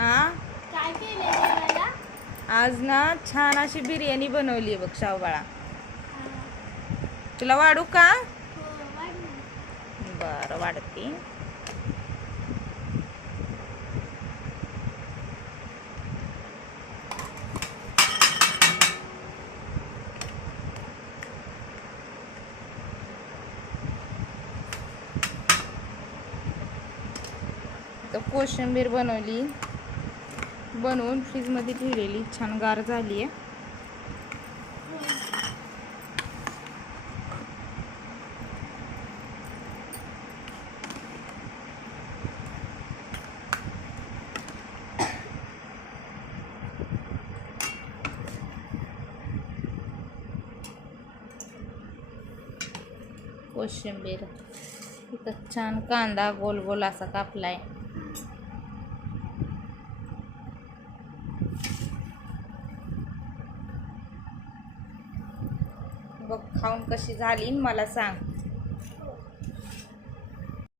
हा काय केलंय जेवायला? आज ना छान अशी बिर्याणी बनवली आहे बघ शावबाळा. हा. तुला वाढू का? हो वाढ ना. बरं वाढते. तर कोशिंबीर बनवली, बनवून फ्रीजमध्ये ठेवलेली, छान गार झाली आहे. कोशिंबीर इथं छान कांदा गोल गोल असा कापलाय. बघ खाऊन कशी झाली मला सांग.